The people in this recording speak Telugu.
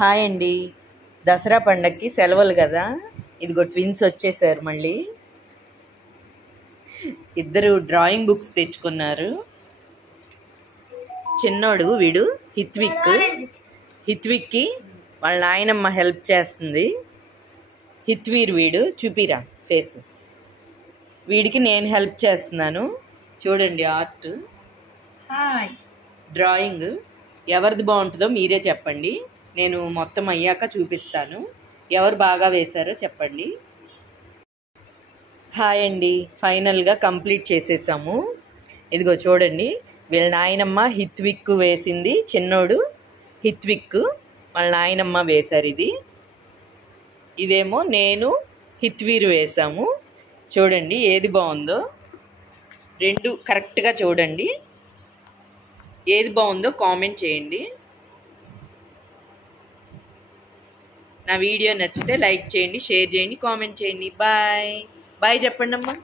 హాయ్ అండి. దసరా పండగకి సెలవులు కదా, ఇదిగో ట్విన్స్ వచ్చేసారు. మళ్ళీ ఇద్దరు డ్రాయింగ్ బుక్స్ తెచ్చుకున్నారు. చిన్నోడు వీడు హిత్విక్కి వాళ్ళ నాయనమ్మ హెల్ప్ చేస్తుంది. హిత్వీర్ వీడు, చూపిరా ఫేస్. వీడికి నేను హెల్ప్ చేస్తున్నాను. చూడండి ఆర్ట్, డ్రాయింగ్ ఎవరిది బాగుంటుందో మీరే చెప్పండి. నేను మొత్తం అయ్యాక చూపిస్తాను. ఎవరు బాగా వేశారో చెప్పండి. హాయ్ అండి, ఫైనల్గా కంప్లీట్ చేసేసాము. ఇదిగో చూడండి, వీళ్ళ నాయనమ్మ హిత్విక్ వేసింది, చిన్నోడు హిత్విక్ వాళ్ళ నాయనమ్మ వేశారు. ఇదేమో నేను హిత్వీర్ వేసాము. చూడండి ఏది బాగుందో, రెండు కరెక్ట్గా చూడండి. ఏది బాగుందో కామెంట్ చేయండి. నా వీడియో నచ్చితే లైక్ చేయండి, షేర్ చేయండి, కామెంట్ చేయండి. బాయ్ బాయ్ చెప్పండి అమ్మా.